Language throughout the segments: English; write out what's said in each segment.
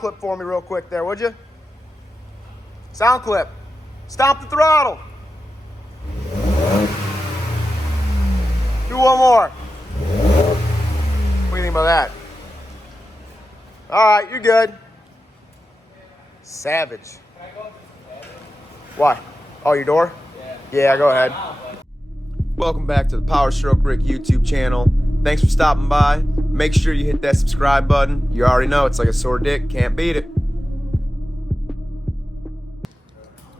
Clip for me real quick there, would you? Sound clip. Stomp the throttle. Do one more. What do you think about that? All right, you're good. Savage. Why? Oh, your door? Yeah, go ahead. Welcome back to the Powerstrokerick YouTube channel. Thanks for stopping by. Make sure you hit that subscribe button. You already know it's like a sore dick, can't beat it.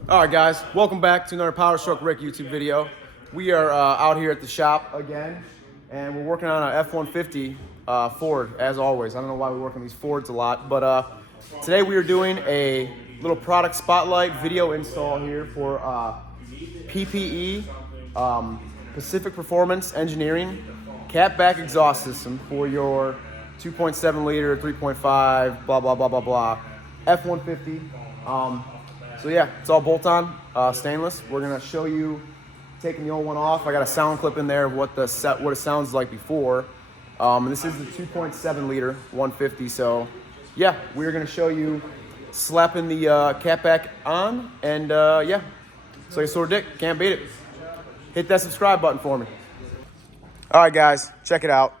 All right, guys, welcome back to another Powerstrokerick YouTube video. We are out here at the shop again, and we're working on an F-150 Ford, as always. I don't know why we work on these Fords a lot, but today we are doing a little product spotlight video install here for PPE, Pacific Performance Engineering, catback exhaust system for your 2.7 liter, 3.5, blah, blah, blah, blah, blah, F-150. So yeah, it's all bolt-on, stainless. We're gonna show you taking the old one off. I got a sound clip in there of what it sounds like before. This is the 2.7 liter 150. So yeah, we're gonna show you slapping the catback on, and yeah, it's like a sore dick, can't beat it. Hit that subscribe button for me. All right, guys, check it out.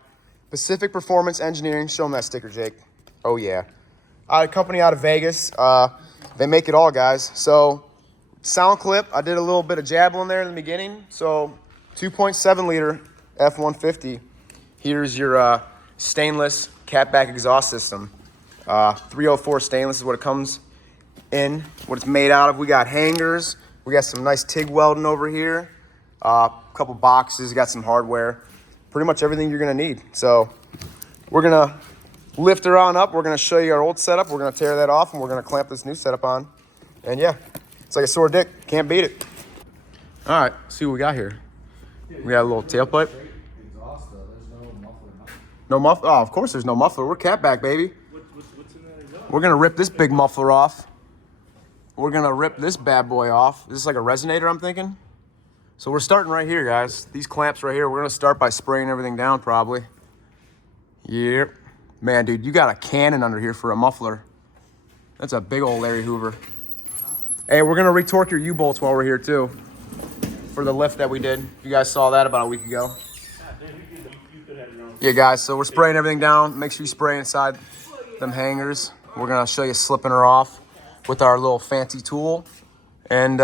Pacific Performance Engineering. Show them that sticker, Jake. Oh yeah, a company out of Vegas. They make it all, guys. So sound clip, I did a little bit of jabbling there in the beginning. So 2.7 liter F-150. Here's your stainless catback exhaust system. 304 stainless is what it comes in, what it's made out of. We got hangers. We got some nice TIG welding over here. A couple boxes, got some hardware. Pretty much everything you're gonna need. So we're gonna lift her on up. We're gonna show you our old setup. We're gonna tear that off, and we're gonna clamp this new setup on. And yeah, it's like a sore dick, can't beat it. All right, see what we got here. We got a little tailpipe. No muffler? Oh, of course there's no muffler. We're catback, baby. We're gonna rip this big muffler off. We're gonna rip this bad boy off. Is this like a resonator, I'm thinking? So we're starting right here, guys. These clamps right here, we're gonna start by spraying everything down probably. Yep. Man, dude, you got a cannon under here for a muffler. That's a big old Larry Hoover. Hey, we're gonna retorque your U-bolts while we're here too, for the lift that we did. You guys saw that about a week ago. Yeah, guys, so we're spraying everything down. Make sure you spray inside them hangers. We're gonna show you slipping her off with our little fancy tool, and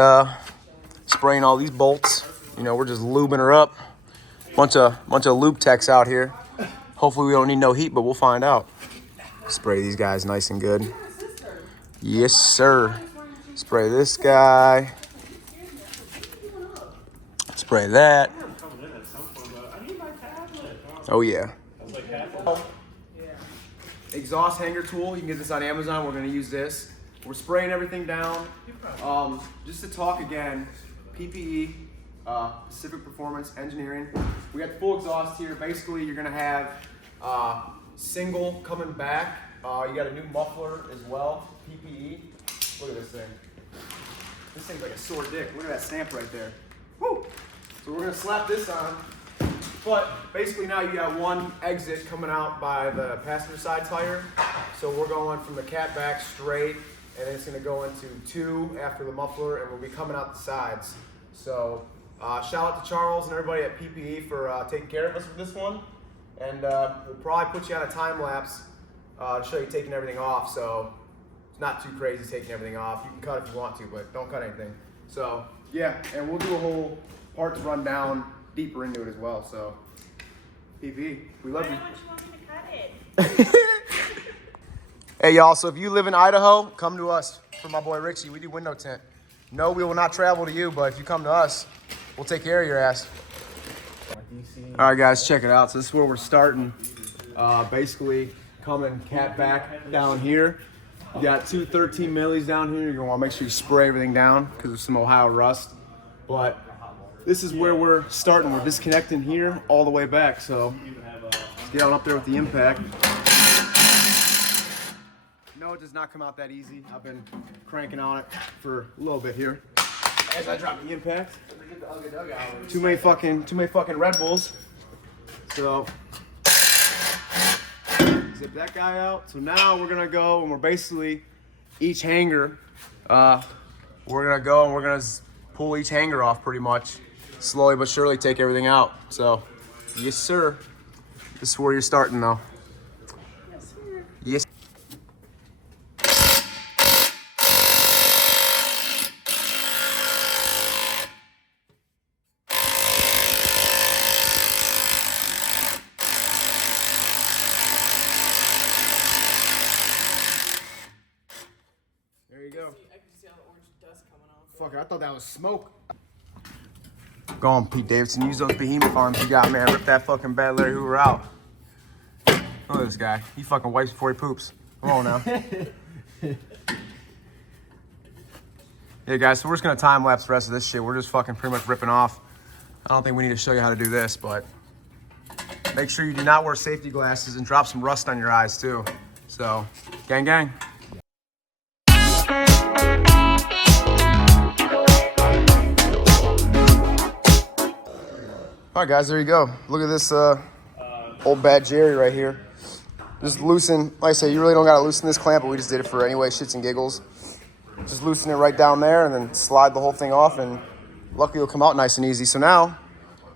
spraying all these bolts. You know, we're just lubing her up. Bunch of lube techs out here. Hopefully we don't need no heat, but we'll find out. Spray these guys nice and good. Yes, sir. Spray this guy. Spray that. Oh yeah. Exhaust hanger tool. You can get this on Amazon. We're gonna use this. We're spraying everything down. Just to talk again, PPE, Pacific Performance Engineering. We got the full exhaust here. Basically, you're gonna have single coming back. You got a new muffler as well, PPE. Look at this thing. This thing's like a sore dick. Look at that stamp right there. Woo! So we're gonna slap this on. But basically now you got one exit coming out by the passenger side tire. So we're going from the catback straight, and then it's gonna go into two after the muffler, and we'll be coming out the sides. So shout out to Charles and everybody at PPE for taking care of us with this one. And we'll probably put you on a time lapse to show you taking everything off. So it's not too crazy taking everything off. You can cut if you want to, but don't cut anything. So yeah, and we'll do a whole parts rundown deeper into it as well. So PPE, we love you. Why don't you want me to cut it? Hey y'all, so if you live in Idaho, come to us for my boy Richie. We do window tint. No, we will not travel to you, but if you come to us, we'll take care of your ass. All right, guys, check it out. So this is where we're starting. Basically, coming catback down here. You got two 13 millis down here. You're gonna wanna make sure you spray everything down because there's some Ohio rust. But this is where we're starting. We're disconnecting here all the way back. So let's get on up there with the impact. No, it does not come out that easy. I've been cranking on it for a little bit here. As I drop the impact. Too many fucking Red Bulls. So Zip that guy out. So now we're gonna go and we're basically each hanger. We're gonna go and we're gonna pull each hanger off pretty much. Slowly but surely take everything out. So, yes sir. This is where you're starting though. Yes, sir. Yes. There you go. I can see all the orange dust coming off. Fuck it, I thought that was smoke. Go on, Pete Davidson. Use those behemoth arms you got, man. Rip that fucking bad Larry Hoover out. Look at this guy. He fucking wipes before he poops. Come on now. Yeah, guys, so we're just gonna time lapse the rest of this shit. We're just fucking pretty much ripping off. I don't think we need to show you how to do this, but make sure you do not wear safety glasses and drop some rust on your eyes too. So, gang, gang. All right, guys, there you go. Look at this old bad Jerry right here. Just loosen, like I say, you really don't gotta loosen this clamp, but we just did it for anyway, shits and giggles. Just loosen it right down there and then slide the whole thing off, and luckily it'll come out nice and easy. So now,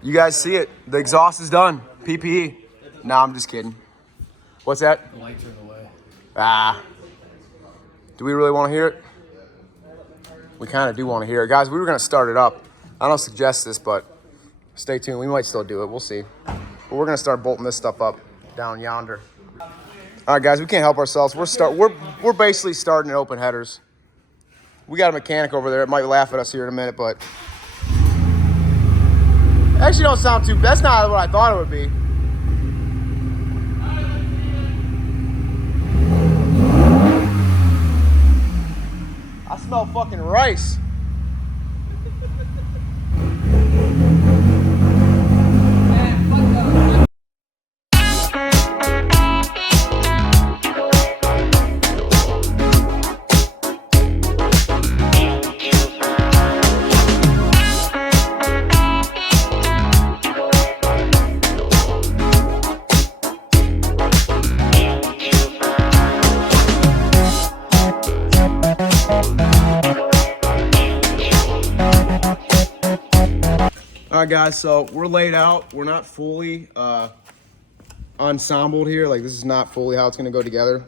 you guys see it. The exhaust is done. PPE. Nah, I'm just kidding. What's that? The lights are in the way. Ah. Do we really want to hear it? We kind of do want to hear it. Guys, we were going to start it up. I don't suggest this, but stay tuned. We might still do it. We'll see. But we're going to start bolting this stuff up down yonder. All right, guys, we can't help ourselves. We're basically starting at open headers. We got a mechanic over there. It might laugh at us here in a minute, but actually don't sound too. That's not what I thought it would be. I smell fucking rice. All right, guys, so we're laid out. We're not fully ensembled here. Like, this is not fully how it's gonna go together.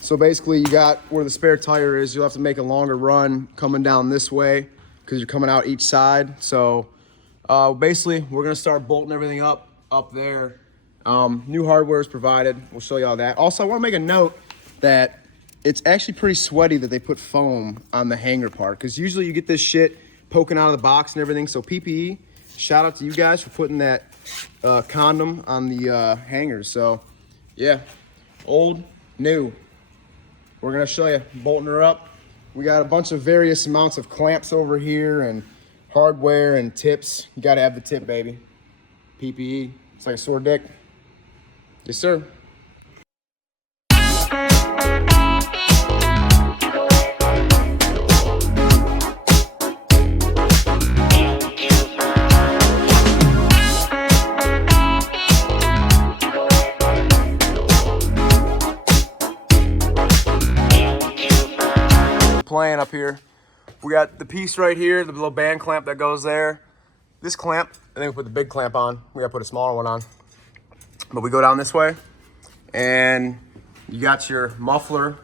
So basically, you got where the spare tire is. You'll have to make a longer run coming down this way because you're coming out each side. So basically, we're gonna start bolting everything up there. New hardware is provided. We'll show you all that. Also, I wanna make a note that it's actually pretty sweaty that they put foam on the hanger part, because usually you get this shit poking out of the box and everything. So PPE, shout out to you guys for putting that condom on the hangers. So yeah, old, new. We're gonna show you bolting her up. We got a bunch of various amounts of clamps over here and hardware and tips. You gotta have the tip, baby. PPE, it's like a sore dick. Yes, sir. Playing up here. We got the piece right here, the little band clamp that goes there. This clamp, and then we put the big clamp on. We gotta put a smaller one on. But we go down this way, and you got your muffler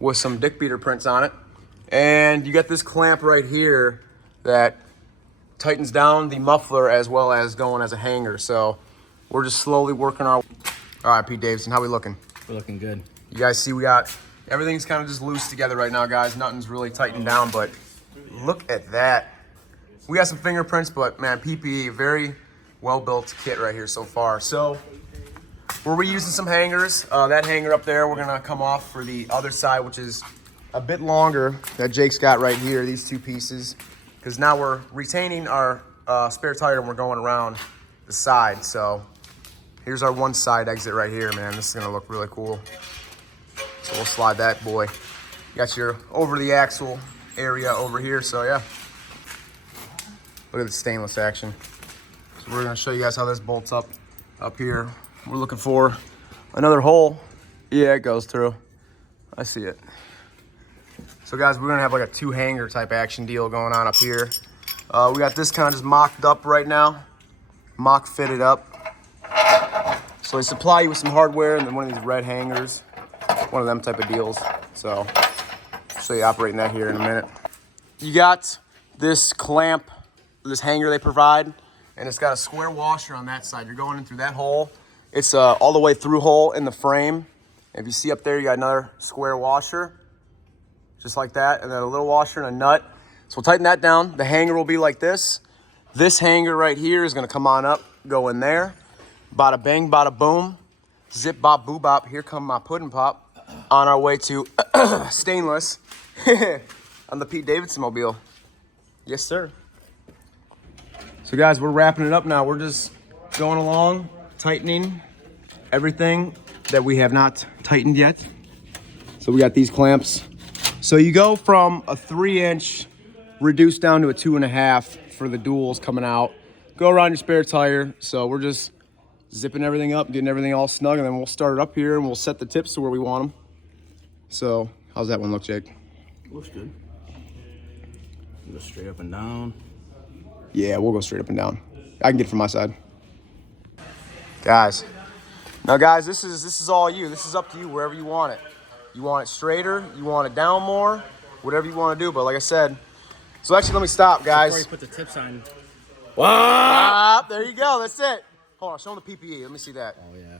with some dick beater prints on it. And you got this clamp right here that tightens down the muffler as well as going as a hanger. So we're just slowly working our... All right, Pete Davidson, how we looking? We're looking good. You guys see we got... Everything's kind of just loose together right now, guys. Nothing's really tightened down, but look at that. We got some fingerprints, but man, PPE, very well-built kit right here so far. So we're reusing some hangers. That hanger up there, we're gonna come off for the other side, which is a bit longer, that Jake's got right here, these two pieces. Because now we're retaining our spare tire and we're going around the side. So here's our one side exit right here, man. This is gonna look really cool. So we'll slide that boy. You got your over the axle area over here, so yeah. Look at the stainless action. So we're gonna show you guys how this bolts up here. We're looking for Another hole. Yeah, it goes through. I see it. So guys, we're gonna have like a 2-hanger type action deal going on up here. We got this kind of just mocked up right now. Mock fitted up. So they supply you with some hardware and then one of these red hangers. One of them type of deals. So I'll show you operating that here in a minute. You got this clamp, this hanger they provide, and it's got a square washer on that side. You're going in through that hole. It's all the way through hole in the frame. If you see up there, you got another square washer, just like that, and then a little washer and a nut. So we'll tighten that down. The hanger will be like this. This hanger right here is gonna come on up, go in there. Bada bang, bada boom. Zip bop, boo bop. Here come my pudding pop. On our way to stainless on the Pete Davidson mobile. Yes, sir. So guys, we're wrapping it up now. We're just going along, tightening everything that we have not tightened yet. So we got these clamps. So you go from a 3-inch reduced down to a 2.5 for the duals coming out. Go around your spare tire. So we're just zipping everything up, getting everything all snug, and then we'll start it up here and we'll set the tips to where we want them. So how's that one look, Jake? Looks good. Go straight up and down. Yeah, we'll go straight up and down. I can get it from my side. Guys, now guys, this is all you. This is up to you wherever you want it. You want it straighter, you want it down more, whatever you want to do. But like I said, so actually let me stop, guys. Before you put the tips on. Ah, there you go, that's it. Hold on, show them the PPE, let me see that. Oh yeah.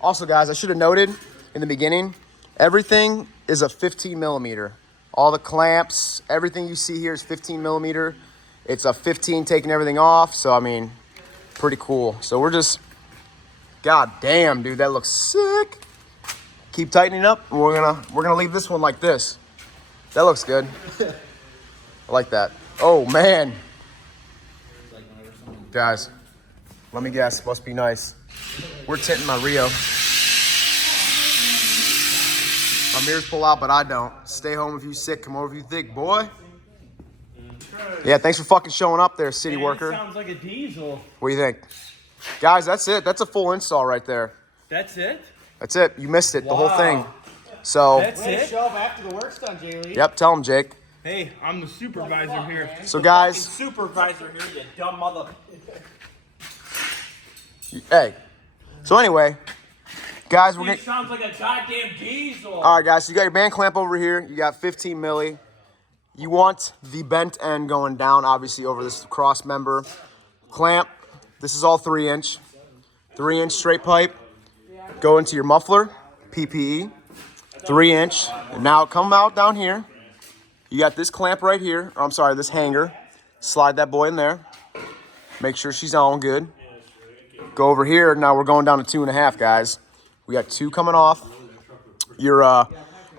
Also guys, I should have noted in the beginning, everything is a 15 millimeter. All the clamps, everything you see here is 15 millimeter. It's a 15 taking everything off, so I mean, pretty cool. So we're just, god damn, dude, that looks sick. Keep tightening up. We're gonna leave this one like this. That looks good. I like that. Oh man, guys, let me guess. Must be nice. We're tinting my Rio. My mirrors pull out, but I don't. Stay home if you sick. Come over if you thick, boy. Yeah, thanks for fucking showing up there, city worker. Sounds like a diesel. What do you think? Guys, that's it. That's a full install right there. That's it? That's it. You missed it, the whole Wow. thing. So, That's it? Show up after the work's done, Jay-Lee. yep, tell him, Jake. Hey, I'm the supervisor here. So guys, Supervisor here, you dumb mother. hey. So anyway, guys, we're gonna. It sounds like a goddamn diesel. All right, guys. So you got your band clamp over here. You got 15 milli. You want the bent end going down, obviously, over this cross member clamp. This is all 3-inch. 3-inch straight pipe. Go into your muffler, PPE. 3-inch. And now come out down here. You got this clamp right here. Or I'm sorry, this hanger. Slide that boy in there. Make sure she's on good. Go over here. Now we're going down to 2.5, guys. We got 2 coming off. You're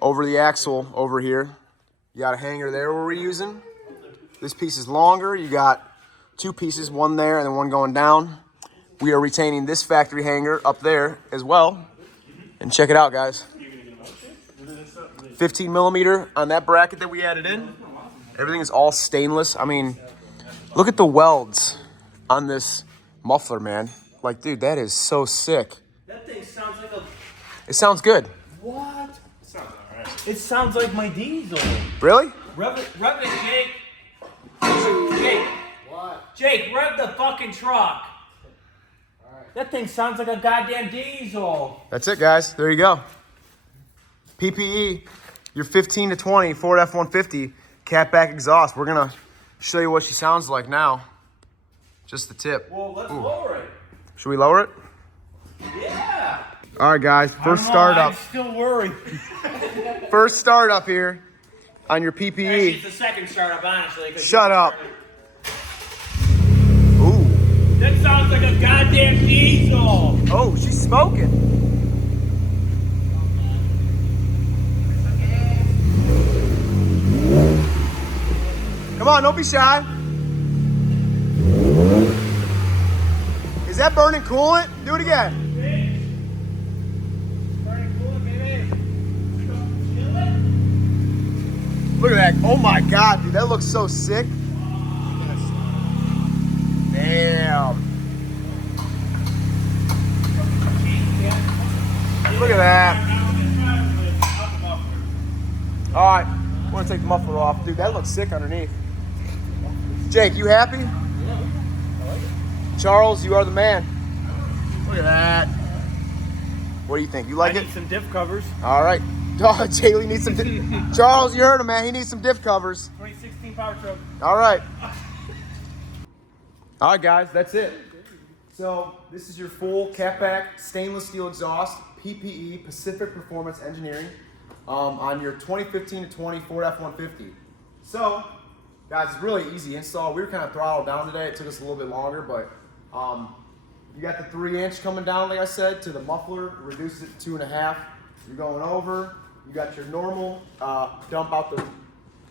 over the axle over here. You got a hanger there we're reusing. This piece is longer. You got 2 pieces, one there and then one going down. We are retaining this factory hanger up there as well. And check it out, guys. 15 millimeter on that bracket that we added in. Everything is all stainless. I mean, look at the welds on this muffler, man. Like, dude, that is so sick. That thing sounds like a... It sounds good. What? It sounds like my diesel. Really? Rev it, Jake. Jake. What? Jake, rev the fucking truck. That thing sounds like a goddamn diesel. That's it, guys. There you go. PPE, your 15 to 20 Ford F-150 catback exhaust. We're going to show you what she sounds like now. Just the tip. Well, let's lower it. Should we lower it? Yeah. All right, guys. First startup. I'm still worried. First startup here on your PPE. Actually, it's the second startup, honestly. Shut up. Ooh. That sounds like a goddamn diesel. Oh, she's smoking. Come on, don't be shy. Is that burning coolant? Do it again. Look at that. Oh my God, dude. That looks so sick. Damn. Look at that. All right, I'm gonna take the muffler off. Dude, that looks sick underneath. Jake, you happy? Yeah. I like it. Charles, you are the man. Look at that. What do you think? You like I it? need some diff covers. All right. Oh, Jaylee needs some Charles, you heard him, man. He needs some diff covers. 2016 Powerstrokerick. All right. All right, guys, that's it. So this is your full catback stainless steel exhaust, PPE, Pacific Performance Engineering, on your 2015 to 20 Ford F-150. So, guys, it's really easy install. We were kind of throttled down today. It took us a little bit longer, but you got the 3-inch coming down, like I said, to the muffler. It reduces it to 2.5. You're going over. You got your normal dump out the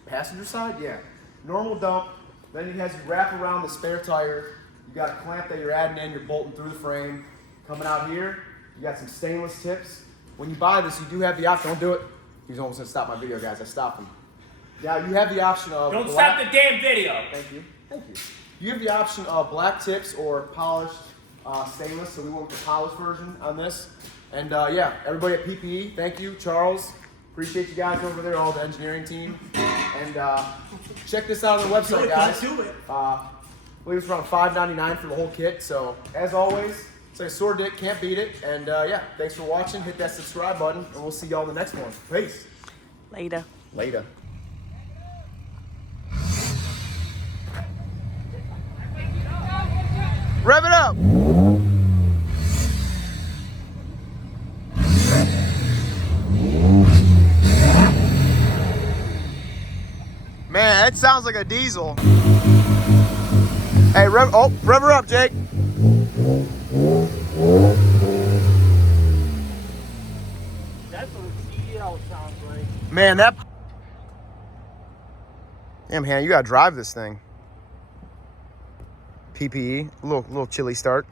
passenger side. Yeah, normal dump. Then it has you wrap around the spare tire. You got a clamp that you're adding in. You're bolting through the frame. Coming out here, you got some stainless tips. When you buy this, you do have the option. Don't do it. He's almost gonna stop my video, guys. I stopped him. Now you have the option of Don't black. stop the damn video. Thank you. Thank you. You have the option of black tips or polished stainless. So we went with the polished version on this. And yeah, everybody at PPE, thank you, Charles. Appreciate you guys over there, all the engineering team. And check this out on the website, guys. Do it. I believe it's around $5.99 for the whole kit. So as always, it's like a sore dick, can't beat it. And yeah, thanks for watching. Hit that subscribe button, and we'll see y'all in the next one. Peace. Later. Later. Rev it up. Man, it sounds like a diesel. Hey, rev her up, Jake. That's what a CDL sounds like. Man, that. Damn, Han, you gotta drive this thing. PPE, a little chilly start.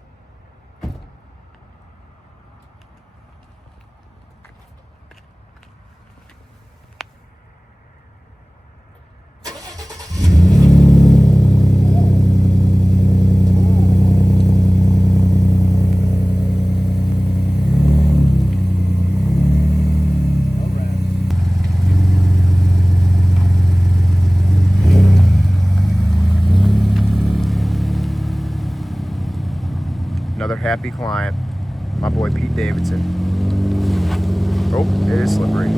Another happy client, my boy Pete Davidson. Oh, it is slippery.